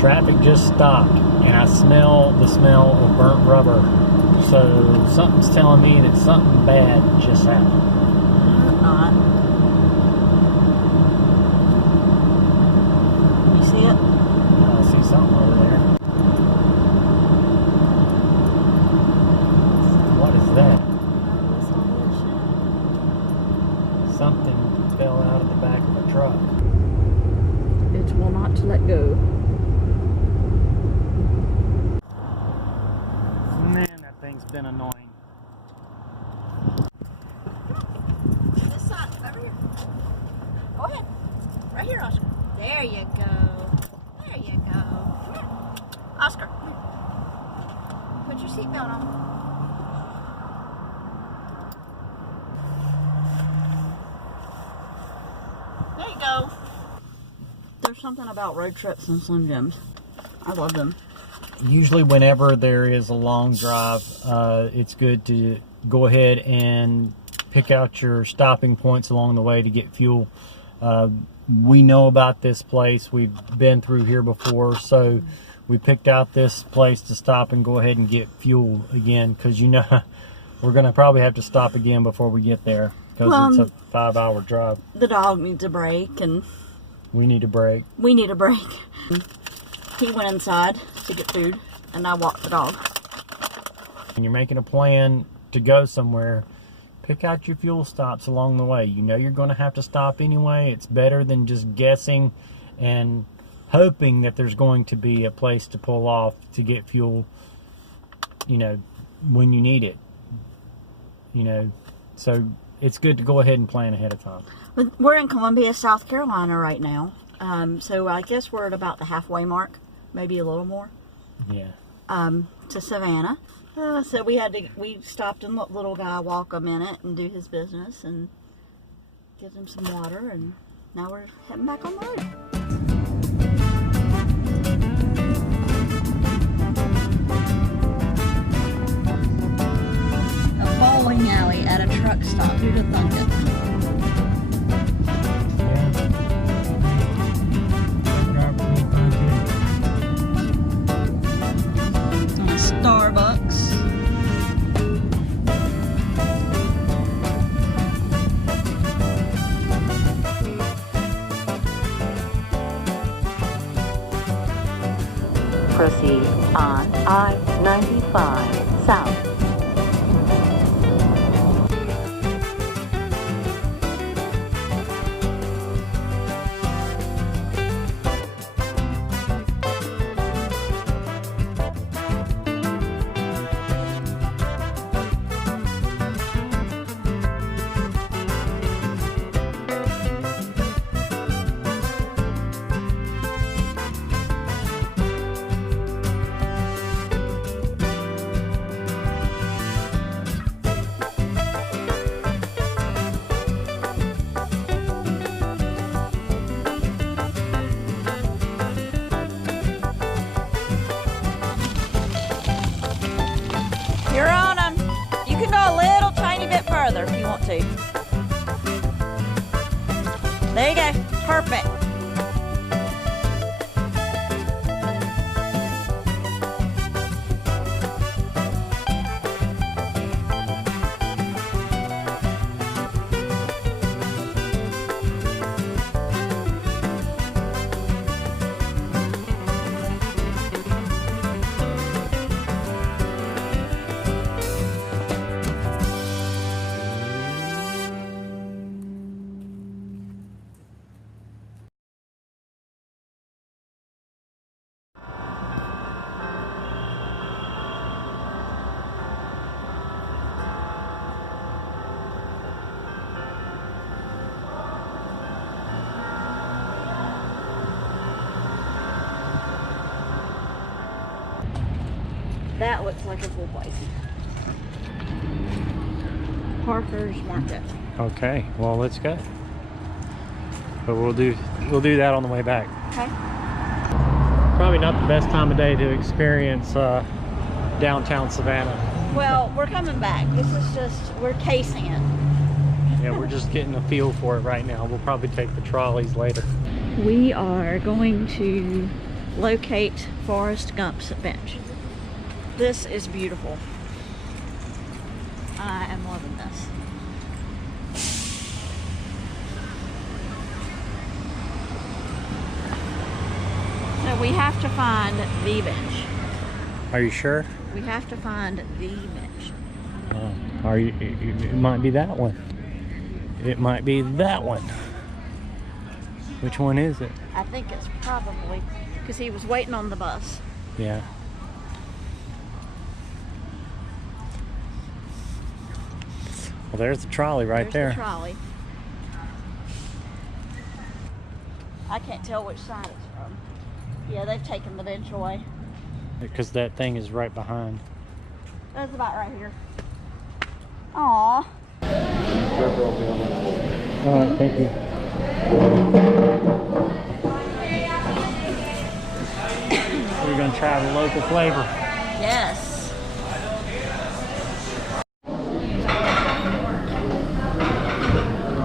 Traffic just stopped, and I smell the smell of burnt rubber. So something's telling me that something bad just happened. Not. You see it? I see something over there. What is that? Something fell out of the back of a truck. It will not let go. Man, that thing's been annoying. This side, over here. Go ahead. Right here, Oscar. There you go. There you go. Come here. Oscar, come here. Put your seatbelt on. There you go. There's something about road trips and Slim Jims. I love them. Usually whenever there is a long drive, it's good to go ahead and pick out your stopping points along the way to get fuel. We know about this place. We've been through here before, so we picked out this place to stop and go ahead and get fuel again, because you know we're going to probably have to stop again before we get there, because it's a 5-hour drive. The dog needs a break, and we need a break. We need a break. He went inside to get food, and I walked the dog. When you're making a plan to go somewhere, pick out your fuel stops along the way. You know you're going to have to stop anyway. It's better than just guessing and hoping that there's going to be a place to pull off to get fuel, you know, when you need it. You know, so it's good to go ahead and plan ahead of time. We're in Columbia, South Carolina right now. So I guess we're at about the halfway mark, maybe a little more. Yeah. To Savannah. So we stopped and let little guy walk a minute and do his business and give him some water, and now we're heading back on the road. A bowling alley at a truck stop. Who'd have thunk it? Starbucks. Proceed on I-95 South. You're on them. You can go a little tiny bit further if you want to. There you go. Perfect. That looks like a full place. Parker's Market. Okay, well let's go. But we'll do that on the way back. Okay. Probably not the best time of day to experience downtown Savannah. Well, we're coming back. This is just, we're casing it. Yeah, we're just getting a feel for it right now. We'll probably take the trolleys later. We are going to locate Forrest Gump's bench. This is beautiful. I am loving this. So we have to find the bench. Are you sure? We have to find the bench. Are you? It might be that one. It might be that one. Which one is it? I think it's probably because he was waiting on the bus. Yeah. Well, there's the trolley right There's there. the trolley. I can't tell which side it's from. Yeah, they've taken the bench away. Because that thing is right behind. That's about right here. Aw. Alright, thank you. We're going to try the local flavor. Yes.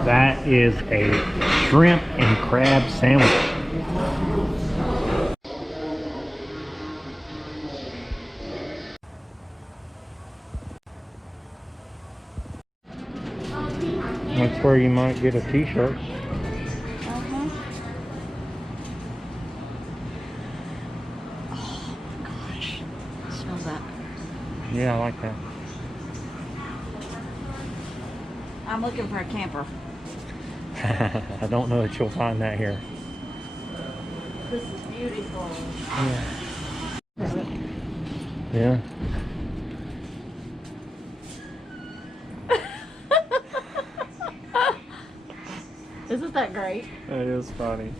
That is a shrimp and crab sandwich. That's where you might get a t-shirt. Oh my gosh. Smells that. Yeah, I like that. I'm looking for a camper. I don't know that you'll find that here. This is beautiful. Yeah. Yeah. Isn't that great? That is funny.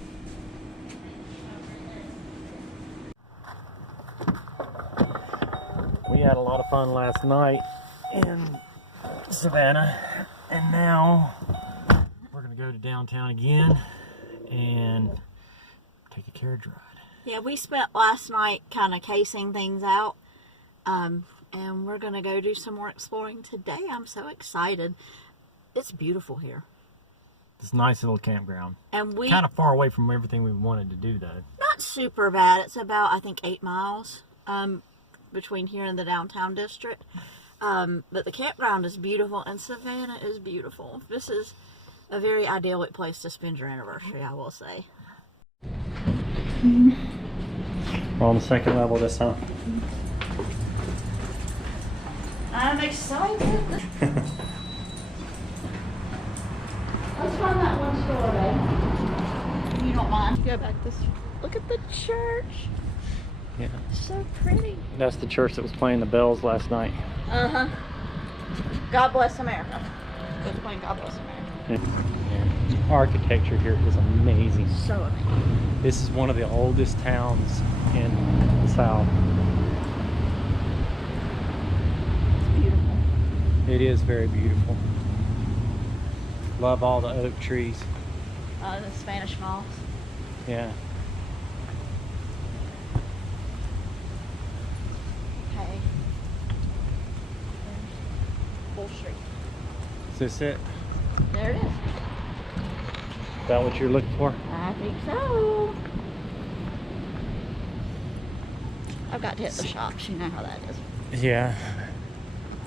We had a lot of fun last night in Savannah, and now we're gonna go to downtown again and take a carriage ride. Yeah, we spent last night kind of casing things out, and we're gonna go do some more exploring today. I'm so excited. It's beautiful here. This nice little campground. And we Kind of far away from everything we wanted to do, though. not super bad. It's about, I think, 8 miles between here and the downtown district. But the campground is beautiful, and Savannah is beautiful. This is a very idyllic place to spend your anniversary, I will say. We're on the second level this time. I'm excited. Let's find that one store, babe. You don't mind? Go back this. Look at the church. Yeah. So pretty. That's the church that was playing the bells last night. Uh-huh. God bless America. It was playing God bless America. Yeah. The architecture here is amazing. So amazing. This is one of the oldest towns in the South. It's beautiful. It is very beautiful. Love all the oak trees. The Spanish moss. Yeah. Okay. Bull Street. Is this it? There it is. Is that what you're looking for? I think so. I've got to hit the shops. You know how that is. Yeah.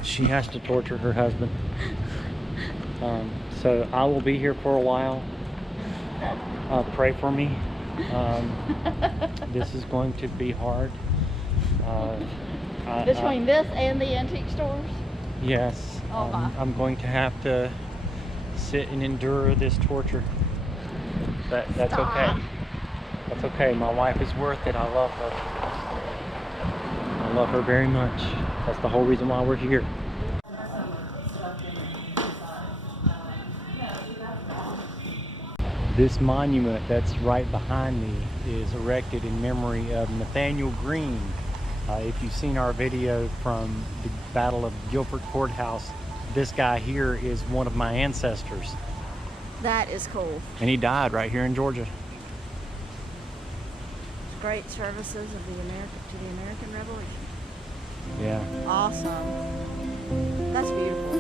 She has to torture her husband. So I will be here for a while. Pray for me. This is going to be hard. Between this and the antique stores? Yes. Oh, my. I'm going to have to sit and endure this torture. That's Stop. okay. That's okay. My wife is worth it. I love her. I love her very much. That's the whole reason why we're here. This monument that's right behind me is erected in memory of Nathaniel Greene. If you've seen our video from the Battle of Guilford Courthouse, this guy here is one of my ancestors. That is cool. And he died right here in Georgia. Great services of the American Revolution. Yeah. Awesome. That's beautiful.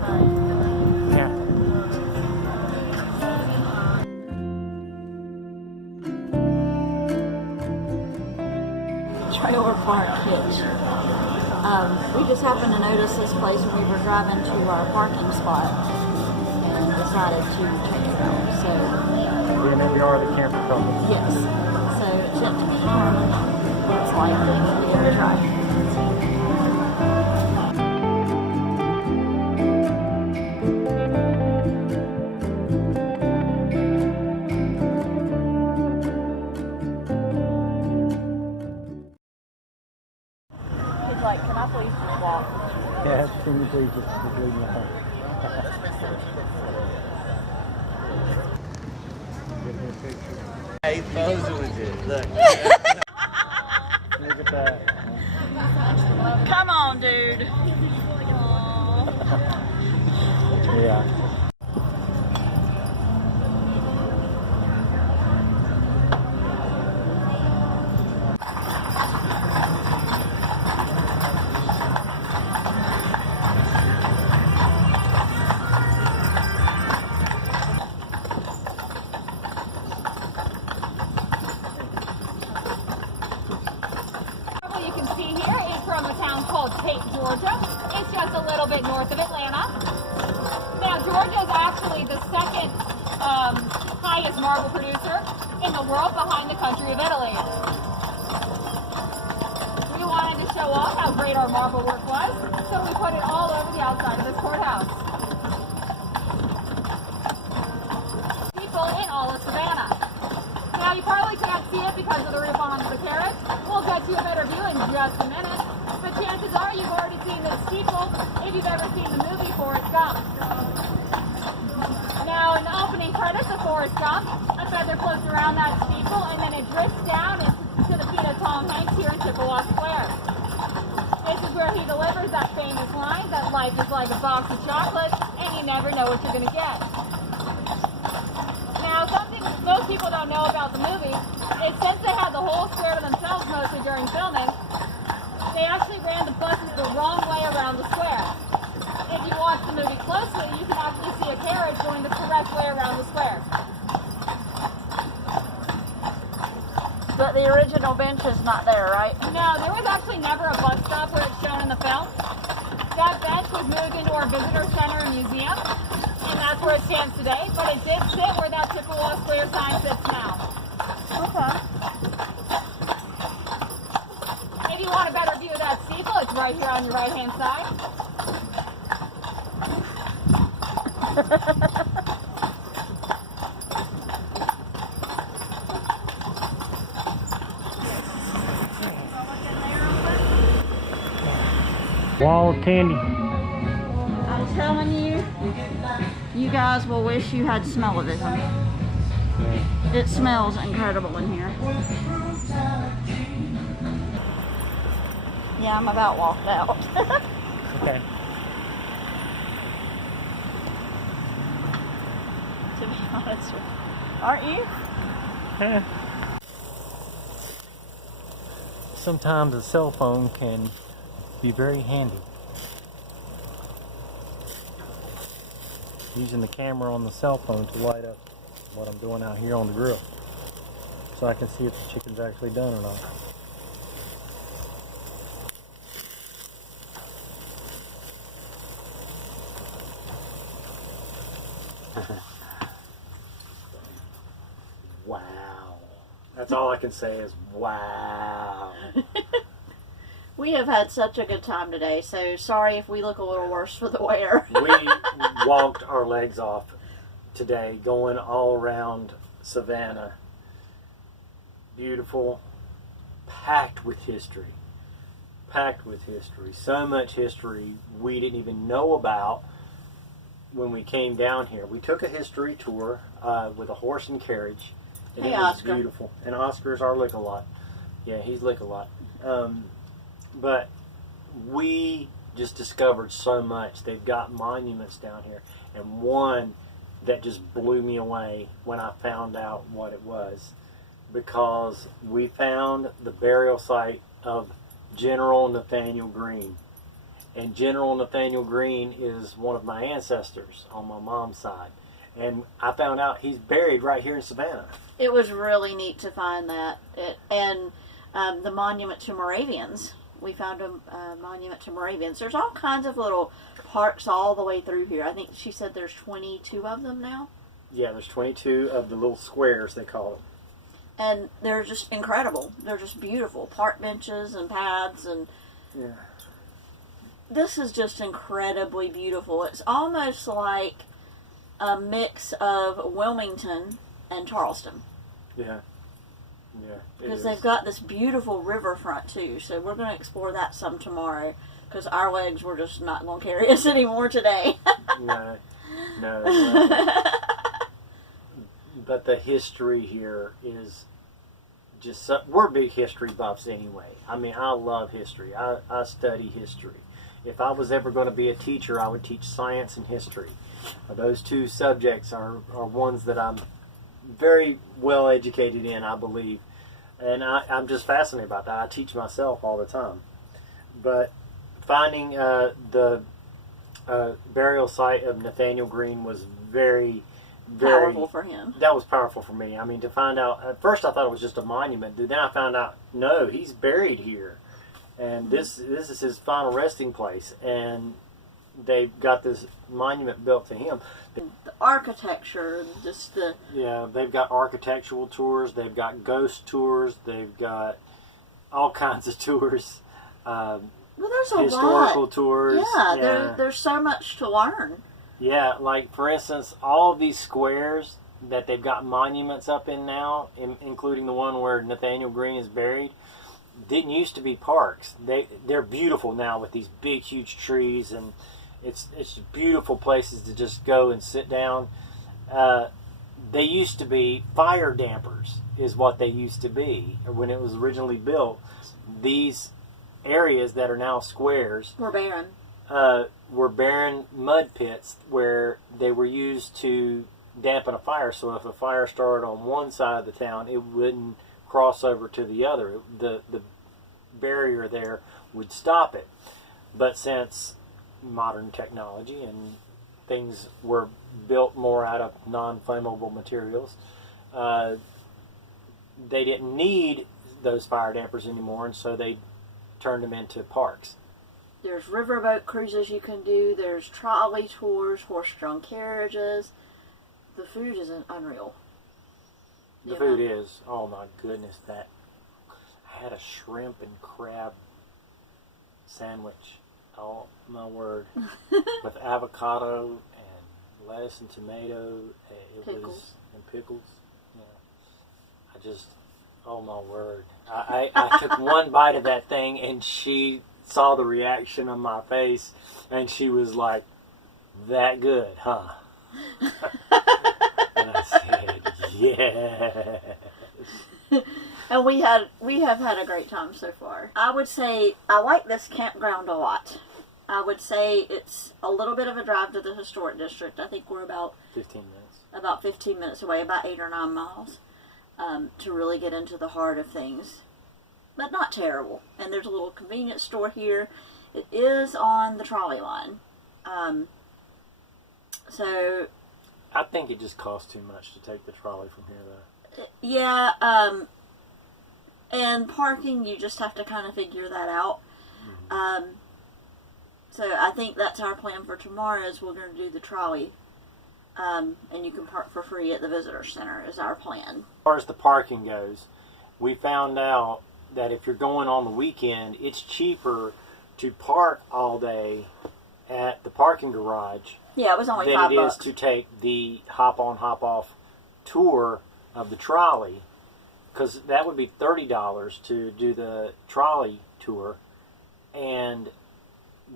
Yeah. Trailer park hitch. We just happened to notice this place when we were driving to our parking spot and decided to check it out. So, And then we are the camper couple. yes. So it's yet to be determined what it's like, but we give it a try. He's like, can I please just walk? Yeah, can you please just leave me alone? Give me a picture. Hey, posing with you. Look. Look at that. Come on, dude. Yeah. You can see here is from a town called Tate, Georgia. It's just a little bit north of Atlanta. Now, Georgia is actually the second highest marble producer in the world behind the country of Italy. We wanted to show off how great our marble work was, so we put it all over the outside of this courthouse. People in all of Savannah. Now, you probably can't see it because of the roof on the carriage. We'll get you a better view in just a minute. But chances are you've already seen this steeple if you've ever seen the movie Forrest Gump. Now, in the opening credits of Forrest Gump, a feather floats around that steeple and then it drifts down into the feet of Tom Hanks here in Chippewa Square. This is where he delivers that famous line that life is like a box of chocolates and you never know what you're going to get. Now, something most people don't know about the movie is since they had the whole square to themselves mostly during filming, they actually ran the buses the wrong way around the square. If you watch the movie closely, you can actually see a carriage going the correct way around the square. But the original bench is not there, right? No, there was actually never a bus stop where it's shown in the film. That bench was moved into our visitor center and museum, and that's where it stands today, but it did sit where that Chippewa Square sign sits now. Okay. If you want a better view of that steeple, it's right here on your right-hand side. Wall of candy. I'm telling you, you guys will wish you had smell-o-vism. It smells incredible in here. Yeah, I'm about walked out. Okay. To be honest with you. Aren't you? Eh. Sometimes a cell phone can be very handy. Using the camera on the cell phone to light up what I'm doing out here on the grill, so I can see if the chicken's actually done or not. Wow. That's all I can say is wow. We have had such a good time today, so sorry if we look a little worse for the wear. We walked our legs off today, going all around Savannah. Beautiful, packed with history. Packed with history. So much history we didn't even know about when we came down here. We took a history tour with a horse and carriage. And Hey, it was Oscar. beautiful. And Oscar's our lick-a-lot. Yeah, he's lick-a-lot. But we just discovered so much. They've got monuments down here, and one that just blew me away when I found out what it was, because we found the burial site of General Nathaniel Greene, And General Nathaniel Greene is one of my ancestors on my mom's side. And I found out he's buried right here in Savannah. It was really neat to find that. The monument to Moravians. We found a monument to Moravians. There's all kinds of little parks all the way through here. I think she said there's 22 of them now. Yeah, there's 22 of the little squares, they call them. And they're just incredible. They're just beautiful. Park benches and paths. And Yeah. this is just incredibly beautiful. It's almost like a mix of Wilmington and Charleston. Yeah. Yeah. Because they've got this beautiful riverfront too. So we're going to explore that some tomorrow. Because our legs were just not going to carry us anymore today. No. But the history here is just we're big history buffs anyway. I mean, I love history. I study history. If I was ever going to be a teacher, I would teach science and history. Those two subjects are ones that I'm very well educated in, I believe. And I'm just fascinated about that. I teach myself all the time. But finding the burial site of Nathaniel Greene was very Powerful for him. That was powerful for me. I mean, to find out, at first I thought it was just a monument. Then I found out, no, he's buried here. And this is his final resting place. And they've got this monument built to him. The architecture, just the... Yeah, they've got architectural tours. They've got ghost tours. They've got all kinds of tours. Well, there's a historical lot. tours. Yeah, there's so much to learn. Yeah, like for instance, all of these squares that they've got monuments up in now, including the one where Nathaniel Greene is buried, didn't used to be parks. They're beautiful now with these big, huge trees, and it's beautiful places to just go and sit down. They used to be fire dampers, is what they used to be when it was originally built. These areas that are now squares We're barren. Were barren mud pits where they were used to dampen a fire. So if a fire started on one side of the town, it wouldn't cross over to the other. The barrier there would stop it. But since modern technology and things were built more out of non-flammable materials, they didn't need those fire dampers anymore, and so they turned them into parks. There's riverboat cruises you can do. There's trolley tours, horse-drawn carriages. The food is unreal. The food is, oh my goodness, I had a shrimp and crab sandwich, oh my word, with avocado and lettuce and tomato, Pickles. And pickles. Yeah. I just, oh my word. I took one bite of that thing, and she saw the reaction on my face, and she was like, "That good, huh?" And I said, "Yes." And we have had a great time so far. I would say I like this campground a lot. I would say it's a little bit of a drive to the historic district. I think we're about 15 minutes. About 15 minutes away, about 8 or 9 miles, to really get into the heart of things. But not terrible. And there's a little convenience store here. It is on the trolley line. So I think it just costs too much to take the trolley from here, though. yeah, and parking, you just have to kind of figure that out. Mm-hmm. So I think that's our plan for tomorrow, is we're going to do the trolley. And you can park for free at the visitor center is our plan. As far as the parking goes, we found out that if you're going on the weekend, it's cheaper to park all day at the parking garage Yeah, it was only than $5. it is to take the hop-on, hop-off tour of the trolley, because that would be $30 to do the trolley tour, and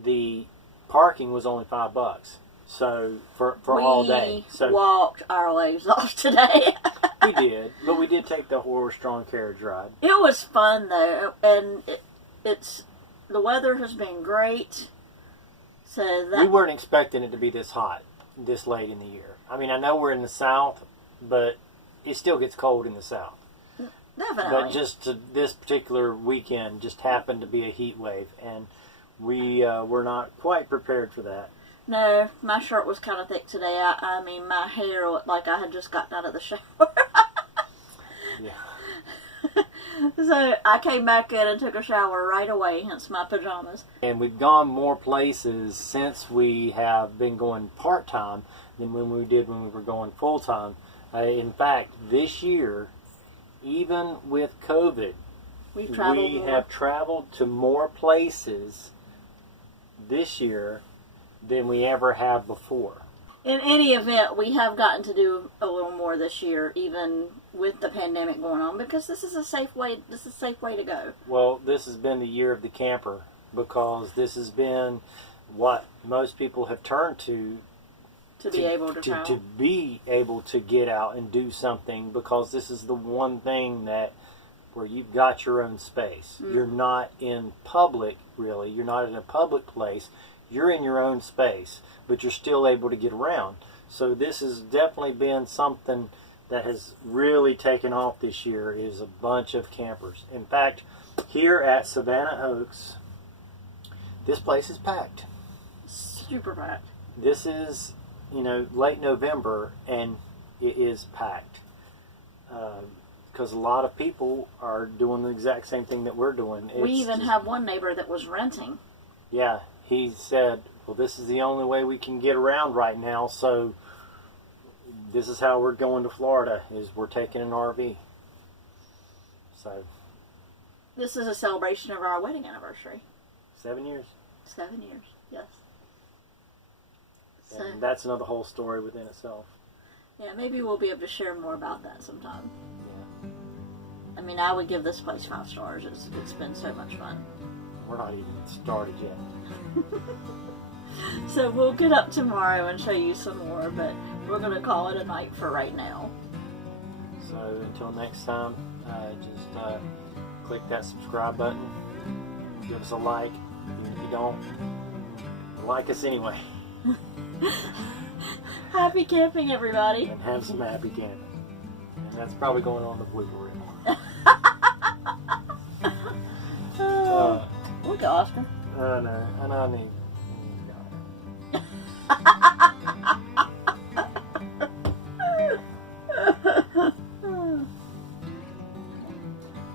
the parking was only $5. So for all day. So we walked our legs off today. we did, but we did take the horse-drawn carriage ride. It was fun though, and it's the weather has been great. So that We weren't expecting it to be this hot this late in the year. I mean, I know we're in the South, but it still gets cold in the South. definitely. But just this particular weekend just happened to be a heat wave, and We were not quite prepared for that. No, my shirt was kind of thick today. I mean, my hair looked like I had just gotten out of the shower. Yeah. So I came back in and took a shower right away, hence my pajamas. And we've gone more places since we have been going part-time than when we did when we were going full-time. In fact, this year, even with COVID, We have traveled to more places this year than we ever have before. In any event, we have gotten to do a little more this year, even with the pandemic going on, because this is a safe way. This is a safe way to go. Well, this has been the year of the camper, because this has been what most people have turned to Be able to travel. to be able to get out and do something, because this is the one thing that where you've got your own space. You're not in public, really. You're not in a public place. You're in your own space, but you're still able to get around. So this has definitely been something that has really taken off this year, is a bunch of campers. In fact, here at Savannah Oaks, this place is packed. Super packed. This is, late November, and it is packed. Because a lot of people are doing the exact same thing that we're doing. We even have one neighbor that was renting. Yeah, he said, well, this is the only way we can get around right now, so this is how we're going to Florida, is we're taking an RV. So, This is a celebration of our wedding anniversary. 7 years. 7 years, yes. So, And that's another whole story within itself. yeah, maybe we'll be able to share more about that sometime. Yeah. I mean, I would give this place 5 stars. It's been so much fun. We're not even started yet. So we'll get up tomorrow and show you some more, but we're going to call it a night for right now. So until next time, just click that subscribe button. Give us a like. Even if you don't, like us anyway. Happy camping, everybody. And have some happy camping. And that's probably going on the blooper reel. Look at Oscar. No, and I need.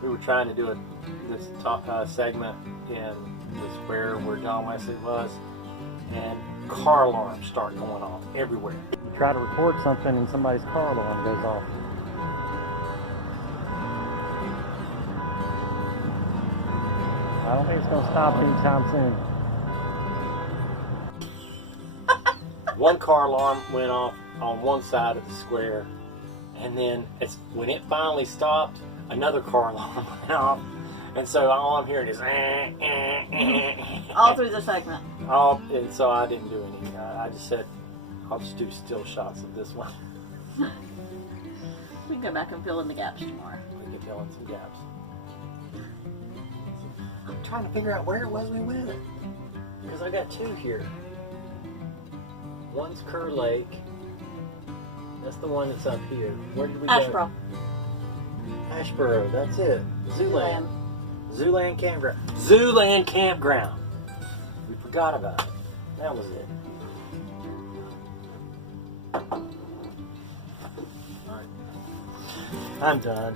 We were trying to do this top segment in the square where John Wesley was, and car alarms start going off everywhere. You try to record something and somebody's car alarm goes off. I don't think it's going to stop anytime soon. One car alarm went off on one side of the square, and then when it finally stopped, another car alarm went off, and so all I'm hearing is All through the segment. and so I didn't do any. I just said I'll just do still shots of this one. We can go back and fill in the gaps tomorrow. We can fill in some gaps. I'm trying to figure out where it was we went, because I got 2 here. One's Kerr Lake. That's the one that's up here. Where did we go? Ashboro. Ashboro, that's it. Lamb. Zooland Campground. Zooland Campground. We forgot about it. That was it. Alright. I'm done.